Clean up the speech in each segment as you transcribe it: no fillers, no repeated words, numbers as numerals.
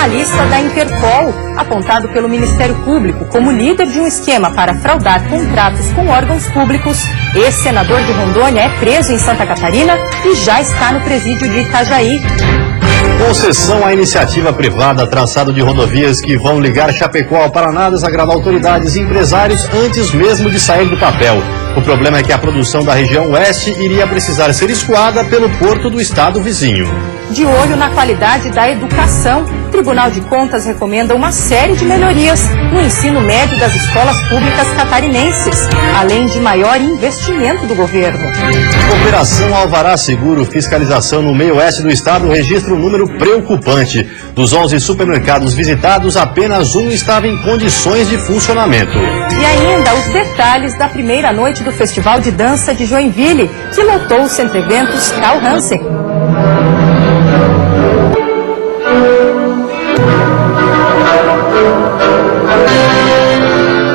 analista da Interpol, apontado pelo Ministério Público como líder de um esquema para fraudar contratos com órgãos públicos, ex-senador de Rondônia é preso em Santa Catarina e já está no presídio de Itajaí. Concessão à iniciativa privada, traçado de rodovias que vão ligar Chapecó ao Paraná, desagrada autoridades e empresários antes mesmo de sair do papel. O problema é que a produção da região oeste iria precisar ser escoada pelo porto do estado vizinho. De olho na qualidade da educação, o Tribunal de Contas recomenda uma série de melhorias no ensino médio das escolas públicas catarinenses, além de maior investimento do governo. Operação Alvará Seguro, fiscalização no meio oeste do estado, registra um número preocupante. Dos 11 supermercados visitados, apenas um estava em condições de funcionamento. E ainda os detalhes da primeira noite do Festival de Dança de Joinville, que lotou o Centro Eventos Carl Hansen.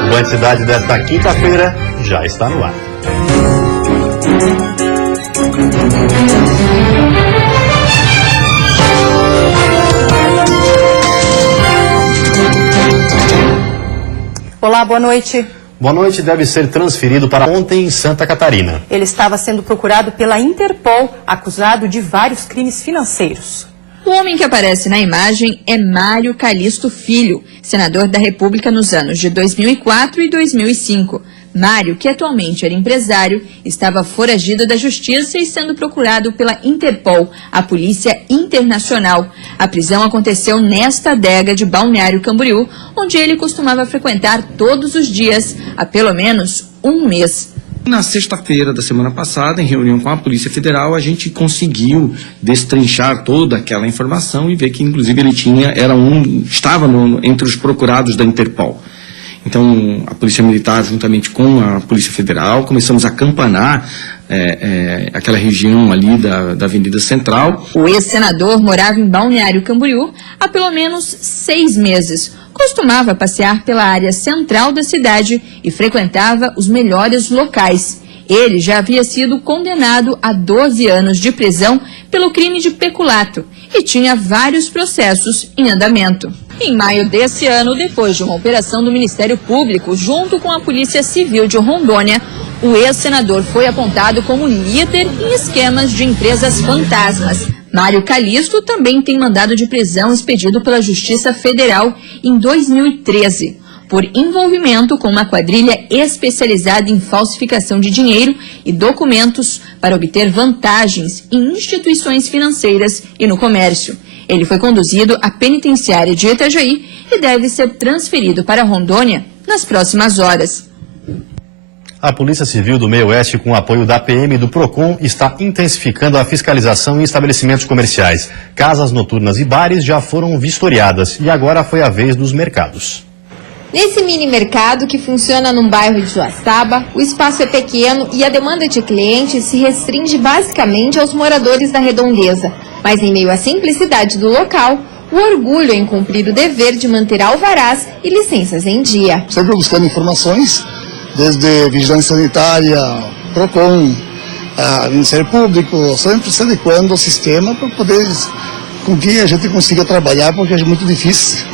O Band Cidade desta quinta-feira já está no ar. Olá, boa noite. Boa noite. Deve ser transferido para ontem em Santa Catarina. Ele estava sendo procurado pela Interpol, acusado de vários crimes financeiros. O homem que aparece na imagem é Mário Calixto Filho, senador da República nos anos de 2004 e 2005. Mário, que atualmente era empresário, estava foragido da justiça e sendo procurado pela Interpol, a Polícia Internacional. A prisão aconteceu nesta adega de Balneário Camboriú, onde ele costumava frequentar todos os dias, há pelo menos um mês. Na sexta-feira da semana passada, em reunião com a Polícia Federal, a gente conseguiu destrinchar toda aquela informação e ver que, inclusive, ele estava entre os procurados da Interpol. Então, a Polícia Militar, juntamente com a Polícia Federal, começamos a campanar aquela região ali da Avenida Central. O ex-senador morava em Balneário Camboriú há pelo menos 6 meses. Costumava passear pela área central da cidade e frequentava os melhores locais. Ele já havia sido condenado a 12 anos de prisão pelo crime de peculato e tinha vários processos em andamento. Em maio desse ano, depois de uma operação do Ministério Público junto com a Polícia Civil de Rondônia, o ex-senador foi apontado como líder em esquemas de empresas fantasmas. Mário Calixto também tem mandado de prisão expedido pela Justiça Federal em 2013, por envolvimento com uma quadrilha especializada em falsificação de dinheiro e documentos para obter vantagens em instituições financeiras e no comércio. Ele foi conduzido à penitenciária de Itajaí e deve ser transferido para Rondônia nas próximas horas. A Polícia Civil do Meio Oeste, com o apoio da PM e do PROCON, está intensificando a fiscalização em estabelecimentos comerciais. Casas noturnas e bares já foram vistoriadas e agora foi a vez dos mercados. Nesse mini mercado que funciona num bairro de Joaçaba, o espaço é pequeno e a demanda de clientes se restringe basicamente aos moradores da redondeza. Mas em meio à simplicidade do local, o orgulho em cumprir o dever de manter alvarás e licenças em dia. Sempre buscando informações, desde vigilância sanitária, PROCON, Ministério Público, sempre se adequando ao sistema para poder com que a gente consiga trabalhar, porque é muito difícil,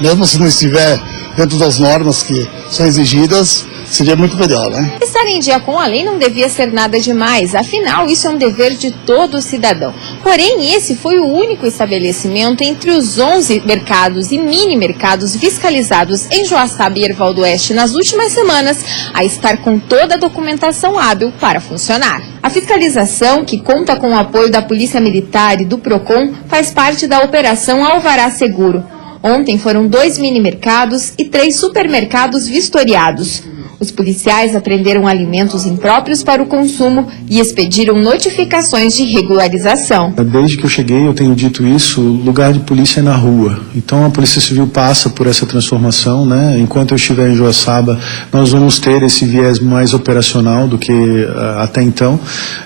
mesmo se não estiver dentro das normas que são exigidas, seria muito melhor, né? Estar em dia com a lei não devia ser nada demais, afinal isso é um dever de todo cidadão. Porém, esse foi o único estabelecimento entre os 11 mercados e mini mercados fiscalizados em Joaçaba e Erval do Oeste nas últimas semanas a estar com toda a documentação hábil para funcionar. A fiscalização, que conta com o apoio da Polícia Militar e do PROCON, faz parte da Operação Alvará Seguro. Ontem foram 2 mini mercados e 3 supermercados vistoriados. Os policiais apreenderam alimentos impróprios para o consumo e expediram notificações de regularização. Desde que eu cheguei, eu tenho dito isso, o lugar de polícia é na rua. Então a Polícia Civil passa por essa transformação, né? Enquanto eu estiver em Joaçaba, nós vamos ter esse viés mais operacional do que até então.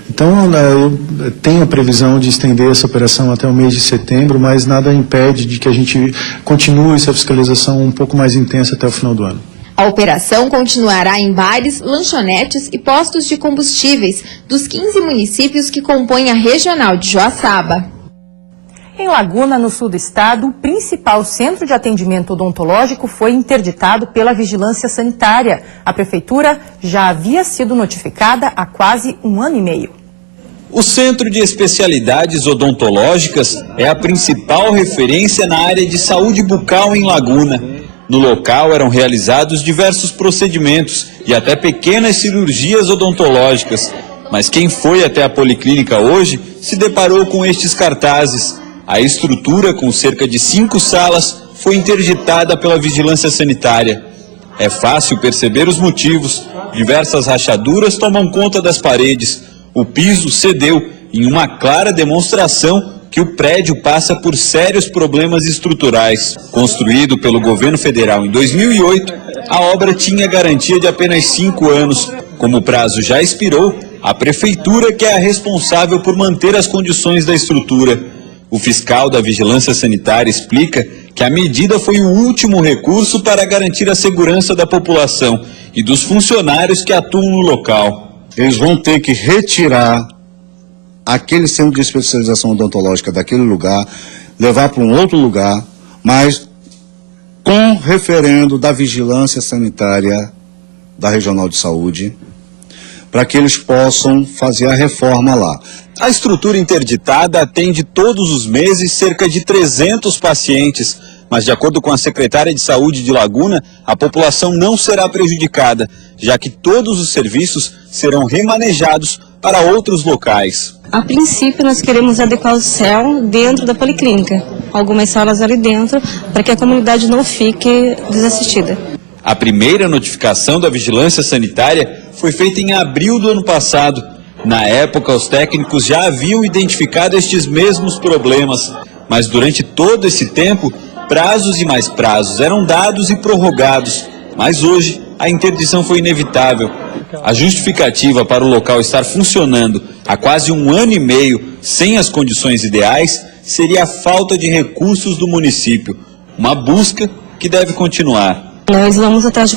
Então eu tenho a previsão de estender essa operação até o mês de setembro, mas nada impede de que a gente continue essa fiscalização um pouco mais intensa até o final do ano. A operação continuará em bares, lanchonetes e postos de combustíveis dos 15 municípios que compõem a regional de Joaçaba. Em Laguna, no sul do estado, o principal centro de atendimento odontológico foi interditado pela Vigilância Sanitária. A prefeitura já havia sido notificada há quase 1 ano e meio. O Centro de Especialidades Odontológicas é a principal referência na área de saúde bucal em Laguna. No local eram realizados diversos procedimentos e até pequenas cirurgias odontológicas. Mas quem foi até a policlínica hoje se deparou com estes cartazes. A estrutura, com cerca de 5 salas, foi interditada pela Vigilância Sanitária. É fácil perceber os motivos. Diversas rachaduras tomam conta das paredes. O piso cedeu em uma clara demonstração que o prédio passa por sérios problemas estruturais. Construído pelo governo federal em 2008, a obra tinha garantia de apenas 5 anos. Como o prazo já expirou, a prefeitura que é a responsável por manter as condições da estrutura. O fiscal da Vigilância Sanitária explica que a medida foi o último recurso para garantir a segurança da população e dos funcionários que atuam no local. Eles vão ter que retirar aquele centro de especialização odontológica daquele lugar, levar para um outro lugar, mas com referendo da Vigilância Sanitária da Regional de Saúde, para que eles possam fazer a reforma lá. A estrutura interditada atende todos os meses cerca de 300 pacientes, mas de acordo com a secretária de Saúde de Laguna, a população não será prejudicada, já que todos os serviços serão remanejados para outros locais. A princípio, nós queremos adequar o céu dentro da policlínica, algumas salas ali dentro, para que a comunidade não fique desassistida. A primeira notificação da Vigilância Sanitária foi feita em abril do ano passado. Na época, os técnicos já haviam identificado estes mesmos problemas, mas durante todo esse tempo, prazos e mais prazos eram dados e prorrogados. Mas hoje, a interdição foi inevitável. A justificativa para o local estar funcionando há quase 1 ano e meio sem as condições ideais seria a falta de recursos do município. Uma busca que deve continuar. Nós vamos atrás de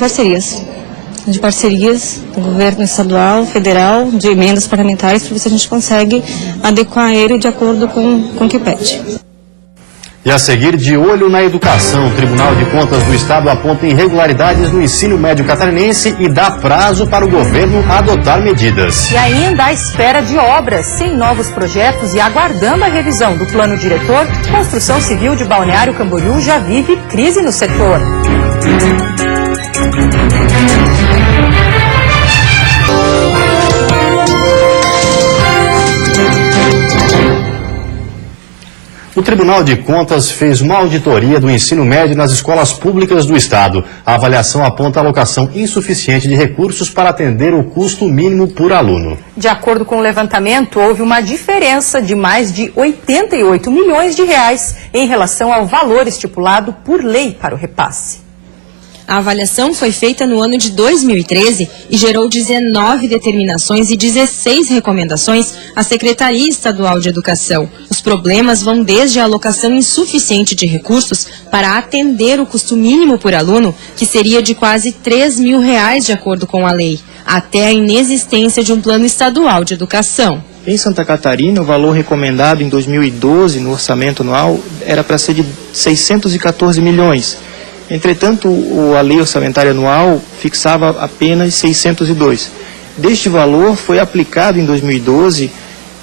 parcerias do governo estadual, federal, de emendas parlamentares, para ver se a gente consegue adequar ele de acordo com o que pede. E a seguir, de olho na educação, o Tribunal de Contas do Estado aponta irregularidades no ensino médio catarinense e dá prazo para o governo adotar medidas. E ainda à espera de obras, sem novos projetos e aguardando a revisão do plano diretor, Construção Civil de Balneário Camboriú já vive crise no setor. O Tribunal de Contas fez uma auditoria do ensino médio nas escolas públicas do Estado. A avaliação aponta a alocação insuficiente de recursos para atender o custo mínimo por aluno. De acordo com o levantamento, houve uma diferença de mais de 88 milhões de reais em relação ao valor estipulado por lei para o repasse. A avaliação foi feita no ano de 2013 e gerou 19 determinações e 16 recomendações à Secretaria Estadual de Educação. Os problemas vão desde a alocação insuficiente de recursos para atender o custo mínimo por aluno, que seria de quase R$3 mil de acordo com a lei, até a inexistência de um plano estadual de educação. Em Santa Catarina, o valor recomendado em 2012 no orçamento anual era para ser de 614 milhões. Entretanto, a lei orçamentária anual fixava apenas 602. Deste valor foi aplicado em 2012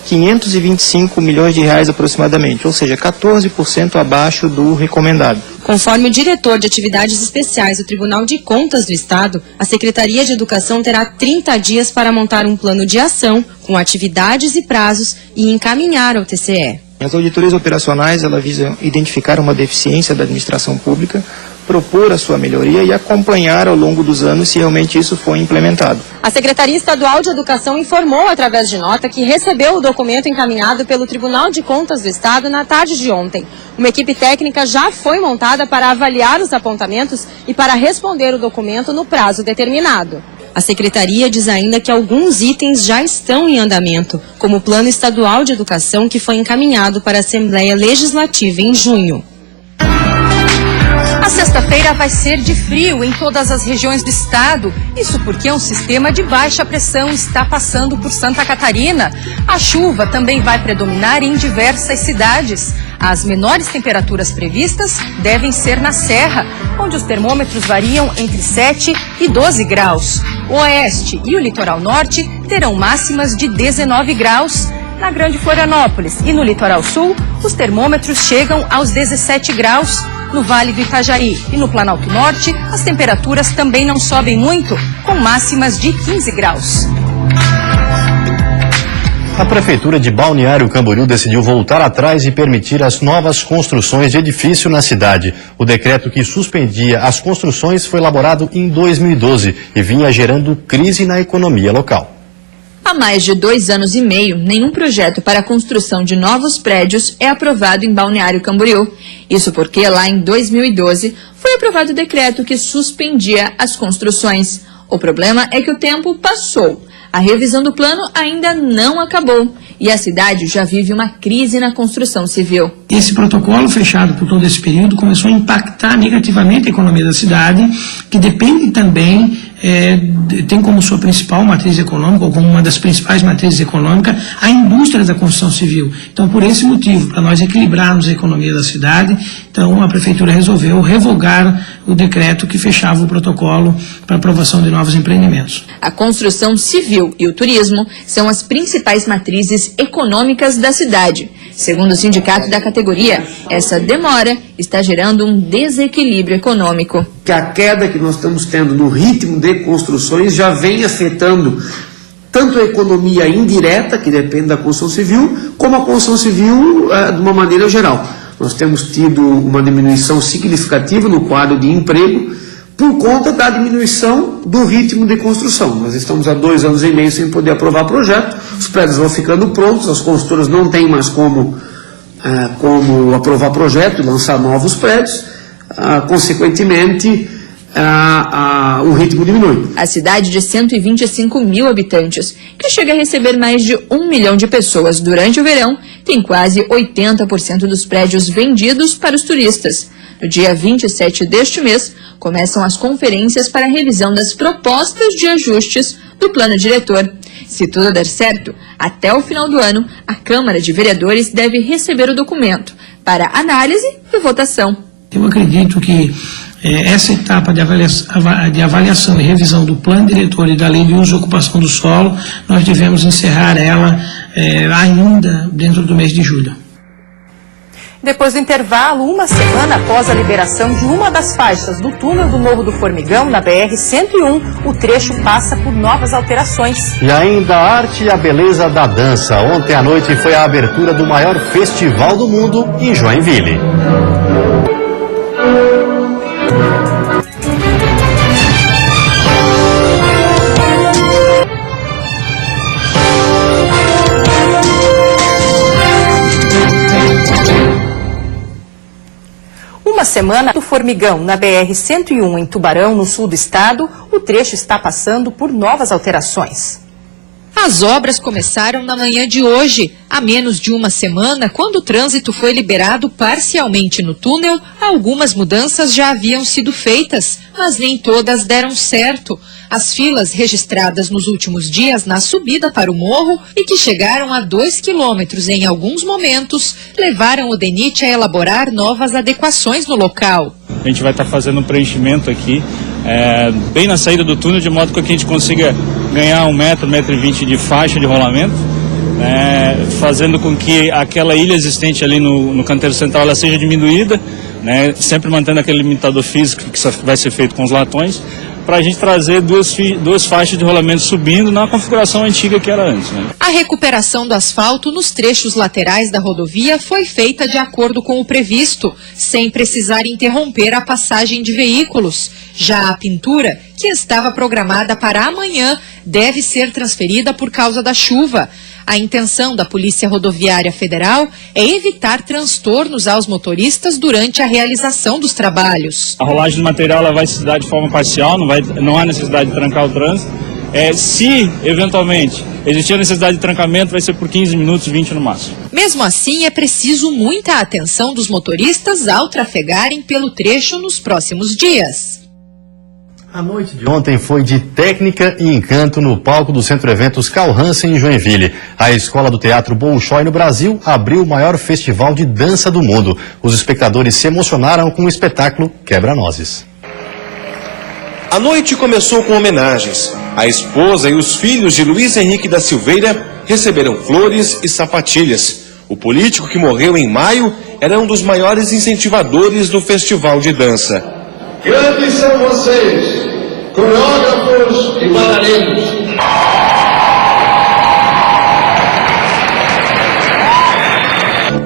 525 milhões de reais aproximadamente, ou seja, 14% abaixo do recomendado. Conforme o diretor de atividades especiais do Tribunal de Contas do Estado, a Secretaria de Educação terá 30 dias para montar um plano de ação com atividades e prazos e encaminhar ao TCE. As auditorias operacionais, elas visam identificar uma deficiência da administração pública, propor a sua melhoria e acompanhar ao longo dos anos se realmente isso foi implementado. A Secretaria Estadual de Educação informou através de nota que recebeu o documento encaminhado pelo Tribunal de Contas do Estado na tarde de ontem. Uma equipe técnica já foi montada para avaliar os apontamentos e para responder o documento no prazo determinado. A Secretaria diz ainda que alguns itens já estão em andamento, como o Plano Estadual de Educação, que foi encaminhado para a Assembleia Legislativa em junho. A sexta-feira vai ser de frio em todas as regiões do estado. Isso porque um sistema de baixa pressão está passando por Santa Catarina. A chuva também vai predominar em diversas cidades. As menores temperaturas previstas devem ser na Serra, onde os termômetros variam entre 7 e 12 graus. O Oeste e o Litoral Norte terão máximas de 19 graus. Na Grande Florianópolis e no Litoral Sul, os termômetros chegam aos 17 graus. No Vale do Itajaí e no Planalto Norte, as temperaturas também não sobem muito, com máximas de 15 graus. A Prefeitura de Balneário Camboriú decidiu voltar atrás e permitir as novas construções de edifício na cidade. O decreto que suspendia as construções foi elaborado em 2012 e vinha gerando crise na economia local. Há mais de 2 anos e meio, nenhum projeto para a construção de novos prédios é aprovado em Balneário Camboriú. Isso porque lá em 2012 foi aprovado o decreto que suspendia as construções. O problema é que o tempo passou. A revisão do plano ainda não acabou e a cidade já vive uma crise na construção civil. Esse protocolo fechado por todo esse período começou a impactar negativamente a economia da cidade, que depende também, tem como sua principal matriz econômica, ou como uma das principais matrizes econômicas, a indústria da construção civil. Então, por esse motivo, para nós equilibrarmos a economia da cidade, então a Prefeitura resolveu revogar o decreto que fechava o protocolo para aprovação de novos empreendimentos. A construção civil e o turismo são as principais matrizes econômicas da cidade. Segundo o sindicato da categoria, essa demora está gerando um desequilíbrio econômico. Que a queda que nós estamos tendo no ritmo de construções já vem afetando tanto a economia indireta, que depende da construção civil, como a construção civil de uma maneira geral. Nós temos tido uma diminuição significativa no quadro de emprego por conta da diminuição do ritmo de construção. Nós estamos há 2 anos e meio sem poder aprovar projeto, os prédios vão ficando prontos, as construtoras não têm mais como aprovar projeto e lançar novos prédios, consequentemente, o ritmo diminui. A cidade de 125 mil habitantes, que chega a receber mais de 1 milhão de pessoas durante o verão, tem quase 80% dos prédios vendidos para os turistas. No dia 27 deste mês, começam as conferências para a revisão das propostas de ajustes do plano diretor. Se tudo der certo, até o final do ano, a Câmara de Vereadores deve receber o documento para análise e votação. Eu acredito que essa etapa de avaliação e revisão do plano diretor e da lei de uso e ocupação do solo, nós devemos encerrar ela ainda dentro do mês de julho. Depois do intervalo, uma semana após a liberação de uma das faixas do túnel do Morro do Formigão, na BR-101, o trecho passa por novas alterações. E ainda a arte e a beleza da dança. Ontem à noite foi a abertura do maior festival do mundo em Joinville. Uma semana do Formigão, na BR-101, em Tubarão, no sul do estado, o trecho está passando por novas alterações. As obras começaram na manhã de hoje. Há menos de uma semana, quando o trânsito foi liberado parcialmente no túnel, algumas mudanças já haviam sido feitas, mas nem todas deram certo. As filas registradas nos últimos dias na subida para o morro e que chegaram a 2 quilômetros em alguns momentos, levaram o DENIT a elaborar novas adequações no local. A gente vai estar fazendo um preenchimento aqui, bem na saída do túnel, de modo que a gente consiga ganhar 1 metro, 1,20 m de faixa de rolamento, fazendo com que aquela ilha existente ali no canteiro central ela seja diminuída, sempre mantendo aquele limitador físico que vai ser feito com os latões, para a gente trazer duas faixas de rolamento subindo na configuração antiga que era antes. A recuperação do asfalto nos trechos laterais da rodovia foi feita de acordo com o previsto, sem precisar interromper a passagem de veículos. Já a pintura, que estava programada para amanhã, deve ser transferida por causa da chuva. A intenção da Polícia Rodoviária Federal é evitar transtornos aos motoristas durante a realização dos trabalhos. A rolagem do material ela vai se dar de forma parcial, não há necessidade de trancar o trânsito. Se, eventualmente, existir a necessidade de trancamento, vai ser por 15 minutos, 20 no máximo. Mesmo assim, é preciso muita atenção dos motoristas ao trafegarem pelo trecho nos próximos dias. A noite de ontem foi de técnica e encanto no palco do Centro Eventos Carl Hansen em Joinville. A Escola do Teatro Bolshoi no Brasil abriu o maior festival de dança do mundo. Os espectadores se emocionaram com o espetáculo Quebra-Nozes. A noite começou com homenagens. A esposa e os filhos de Luiz Henrique da Silveira receberam flores e sapatilhas. O político que morreu em maio era um dos maiores incentivadores do festival de dança. Grandes são vocês, coreógrafos e bailarinos.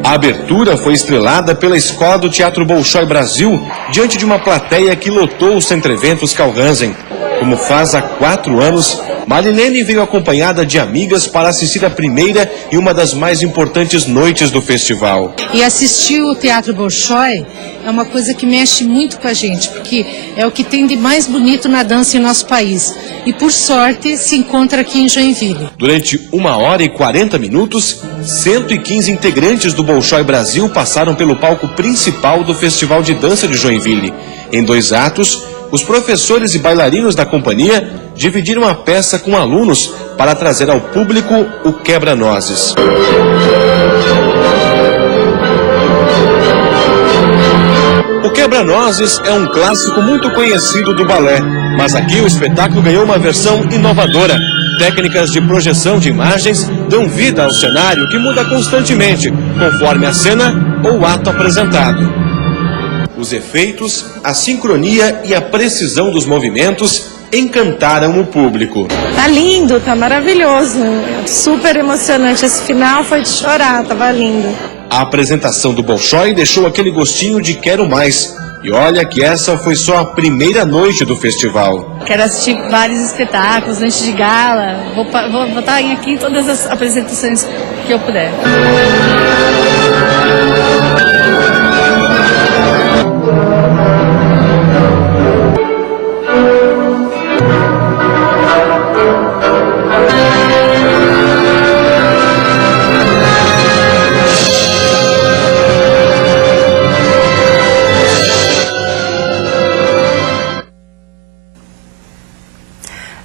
A abertura foi estrelada pela Escola do Teatro Bolshoi Brasil, diante de uma plateia que lotou o Centro Eventos Carl Hansen. Como faz há 4 anos, Marilene veio acompanhada de amigas para assistir a primeira e uma das mais importantes noites do festival. E assistir o Teatro Bolshoi é uma coisa que mexe muito com a gente, porque é o que tem de mais bonito na dança em nosso país. E, por sorte, se encontra aqui em Joinville. Durante 1h40, 115 integrantes do Bolshoi Brasil passaram pelo palco principal do Festival de Dança de Joinville. Em 2 atos, os professores e bailarinos da companhia dividiram a peça com alunos para trazer ao público o Quebra-Nozes. O Quebra-Nozes é um clássico muito conhecido do balé, mas aqui o espetáculo ganhou uma versão inovadora. Técnicas de projeção de imagens dão vida ao cenário que muda constantemente, conforme a cena ou o ato apresentado. Os efeitos, a sincronia e a precisão dos movimentos encantaram o público. Tá lindo, tá maravilhoso, super emocionante. Esse final foi de chorar, tava lindo. A apresentação do Bolshoi deixou aquele gostinho de quero mais. E olha que essa foi só a primeira noite do festival. Quero assistir vários espetáculos, noite de gala. Vou estar aqui em todas as apresentações que eu puder.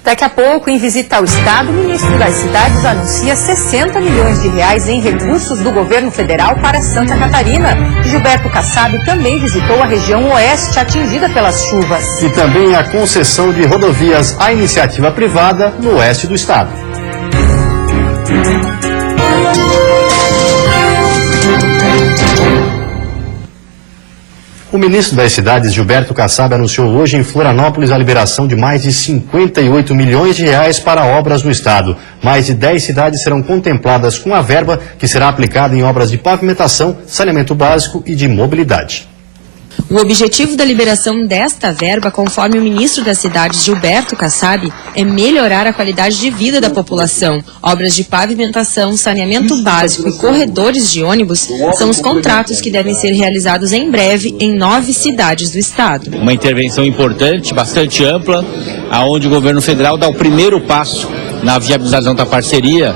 Daqui a pouco, em visita ao Estado, o ministro das Cidades anuncia 60 milhões de reais em recursos do governo federal para Santa Catarina. Gilberto Kassab também visitou a região oeste atingida pelas chuvas. E também a concessão de rodovias à iniciativa privada no oeste do estado. O ministro das Cidades, Gilberto Kassab, anunciou hoje em Florianópolis a liberação de mais de 58 milhões de reais para obras no estado. Mais de 10 cidades serão contempladas com a verba que será aplicada em obras de pavimentação, saneamento básico e de mobilidade. O objetivo da liberação desta verba, conforme o ministro das Cidades, Gilberto Kassab, é melhorar a qualidade de vida da população. Obras de pavimentação, saneamento básico e corredores de ônibus são os contratos que devem ser realizados em breve em 9 cidades do estado. Uma intervenção importante, bastante ampla, aonde o governo federal dá o primeiro passo na viabilização da parceria,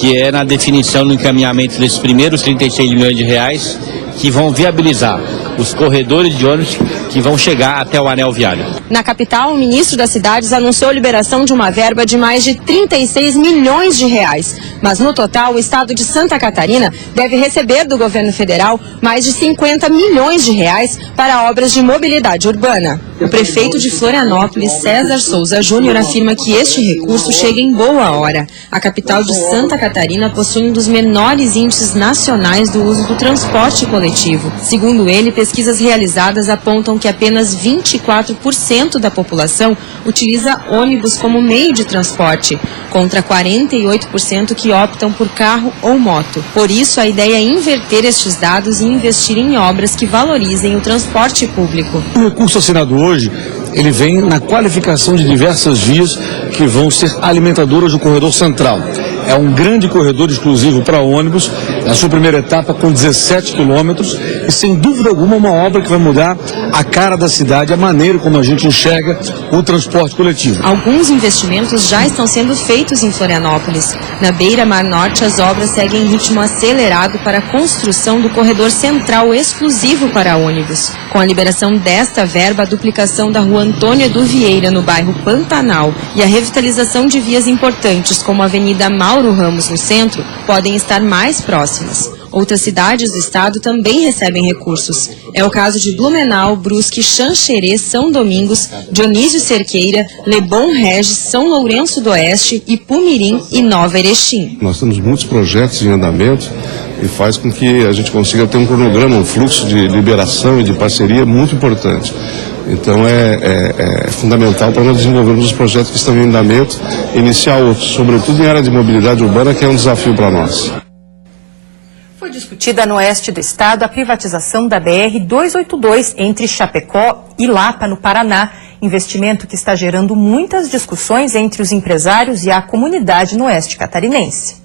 que é na definição, no encaminhamento desses primeiros 36 milhões de reais, que vão viabilizar os corredores de ônibus que vão chegar até o anel viário. Na capital, o ministro das Cidades anunciou a liberação de uma verba de mais de 36 milhões de reais. Mas no total, o estado de Santa Catarina deve receber do governo federal mais de 50 milhões de reais para obras de mobilidade urbana. O prefeito de Florianópolis, César Souza Júnior, afirma que este recurso chega em boa hora. A capital de Santa Catarina possui um dos menores índices nacionais do uso do transporte coletivo. Segundo ele, pesquisas realizadas apontam que apenas 24% da população utiliza ônibus como meio de transporte, contra 48% que optam por carro ou moto. Por isso, a ideia é inverter estes dados e investir em obras que valorizem o transporte público. O recurso assinado hoje, ele vem na qualificação de diversas vias que vão ser alimentadoras do corredor central. É um grande corredor exclusivo para ônibus, na sua primeira etapa com 17 quilômetros, e sem dúvida alguma uma obra que vai mudar a cara da cidade, a maneira como a gente enxerga o transporte coletivo. Alguns investimentos já estão sendo feitos em Florianópolis. Na beira-mar norte, as obras seguem em ritmo acelerado para a construção do corredor central exclusivo para ônibus. Com a liberação desta verba, a duplicação da rua Antônio Edu Vieira, no bairro Pantanal, e a revitalização de vias importantes, como a Avenida Mauro Ramos, no centro, podem estar mais próximas. Outras cidades do estado também recebem recursos. É o caso de Blumenau, Brusque, Xanxerê, São Domingos, Dionísio Cerqueira, Leblon Regis, São Lourenço do Oeste, Ipumirim e Nova Erechim. Nós temos muitos projetos em andamento e faz com que a gente consiga ter um cronograma, um fluxo de liberação e de parceria muito importante. Então é fundamental para nós desenvolvermos os projetos que estão em andamento, iniciar outros, sobretudo em área de mobilidade urbana, que é um desafio para nós. Foi discutida no oeste do estado a privatização da BR-282 entre Chapecó e Lapa, no Paraná, investimento que está gerando muitas discussões entre os empresários e a comunidade no oeste catarinense.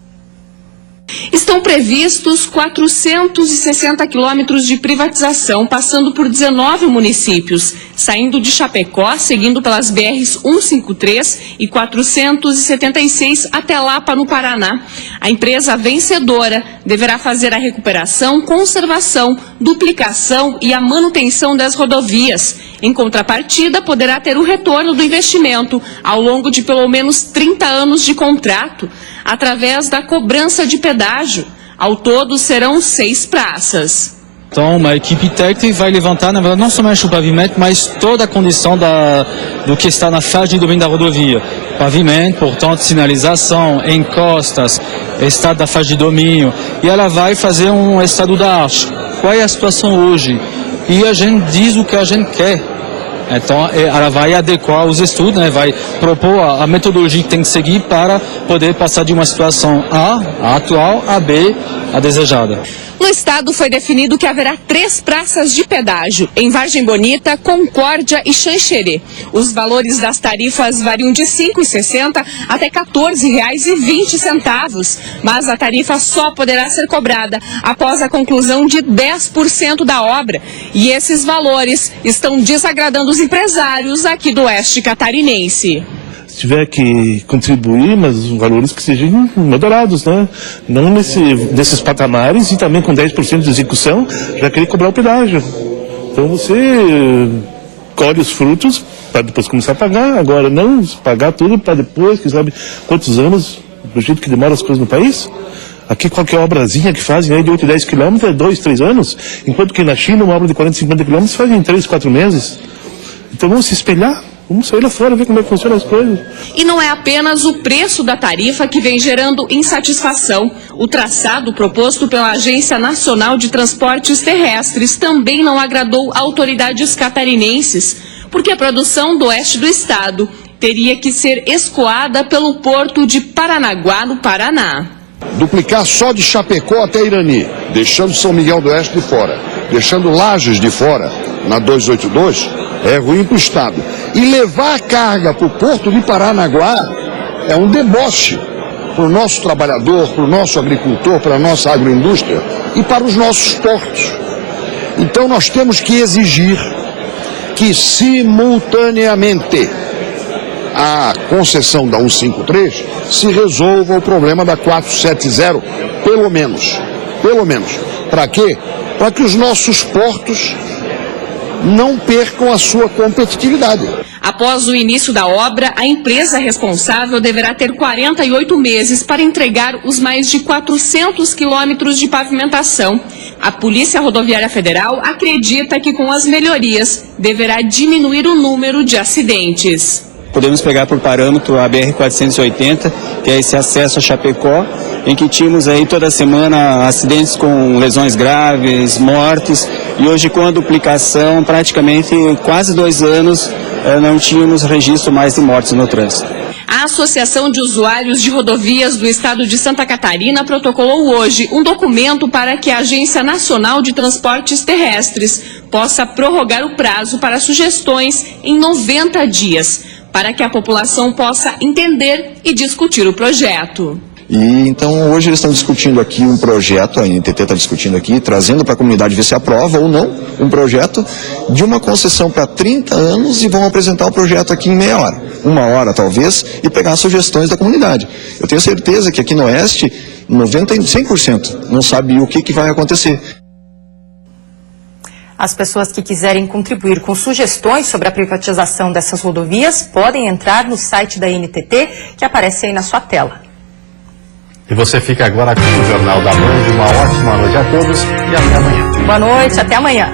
Estão previstos 460 quilômetros de privatização, passando por 19 municípios, saindo de Chapecó, seguindo pelas BRs 153 e 476 até Lapa, no Paraná. A empresa vencedora deverá fazer a recuperação, conservação, duplicação e a manutenção das rodovias. Em contrapartida, poderá ter o retorno do investimento ao longo de pelo menos 30 anos de contrato, através da cobrança de pedágio. Ao todo, serão 6 praças. Então, uma equipe técnica vai levantar, na verdade, não somente o pavimento, mas toda a condição do que está na faixa de domínio da rodovia. Pavimento, portanto, sinalização, encostas, estado da faixa de domínio. E ela vai fazer um estado da arte. Qual é a situação hoje? E a gente diz o que a gente quer. Então, ela vai adequar os estudos, né? Vai propor a metodologia que tem que seguir para poder passar de uma situação A, a atual, a B, a desejada. No estado foi definido que haverá 3 praças de pedágio, em Vargem Bonita, Concórdia e Xanxerê. Os valores das tarifas variam de R$ 5,60 até R$ 14,20, mas a tarifa só poderá ser cobrada após a conclusão de 10% da obra. E esses valores estão desagradando os empresários aqui do oeste catarinense. Se tiver que contribuir, mas os valores que sejam moderados, né? Não nesses patamares, e também com 10% de execução, já querer cobrar o pedágio. Então você colhe os frutos para depois começar a pagar. Agora não pagar tudo para depois, que sabe quantos anos, do jeito que demora as coisas no país. Aqui qualquer obrazinha que fazem aí de 8 a 10 quilômetros é 2, 3 anos, enquanto que na China uma obra de 40, 50 quilômetros fazem em 3, 4 meses. Então vamos se espelhar. Vamos sair lá fora, ver como é que funcionam as coisas. E não é apenas o preço da tarifa que vem gerando insatisfação. O traçado proposto pela Agência Nacional de Transportes Terrestres também não agradou autoridades catarinenses, porque a produção do oeste do estado teria que ser escoada pelo porto de Paranaguá, no Paraná. Duplicar só de Chapecó até Irani, deixando São Miguel do Oeste de fora, deixando Lages de fora, na 282, é ruim para o estado. E levar a carga para o porto de Paranaguá é um deboche para o nosso trabalhador, para o nosso agricultor, para a nossa agroindústria e para os nossos portos. Então nós temos que exigir que simultaneamente a concessão da 153 se resolva o problema da 470, pelo menos. Para quê? Para que os nossos portos não percam a sua competitividade. Após o início da obra, a empresa responsável deverá ter 48 meses para entregar os mais de 400 quilômetros de pavimentação. A Polícia Rodoviária Federal acredita que com as melhorias deverá diminuir o número de acidentes. Podemos pegar por parâmetro a BR-480, que é esse acesso a Chapecó, em que tínhamos aí toda semana acidentes com lesões graves, mortes, e hoje com a duplicação, praticamente quase 2 anos, não tínhamos registro mais de mortes no trânsito. A Associação de Usuários de Rodovias do Estado de Santa Catarina protocolou hoje um documento para que a Agência Nacional de Transportes Terrestres possa prorrogar o prazo para sugestões em 90 dias, para que a população possa entender e discutir o projeto. E então hoje eles estão discutindo aqui um projeto, a NTT está discutindo aqui, trazendo para a comunidade ver se aprova ou não um projeto de uma concessão para 30 anos e vão apresentar o projeto aqui em meia hora, 1 hora talvez, e pegar sugestões da comunidade. Eu tenho certeza que aqui no Oeste, 100% não sabe o que vai acontecer. As pessoas que quiserem contribuir com sugestões sobre a privatização dessas rodovias podem entrar no site da NTT, que aparece aí na sua tela. E você fica agora com o Jornal da Band. Uma ótima noite a todos e até amanhã. Boa noite, até amanhã.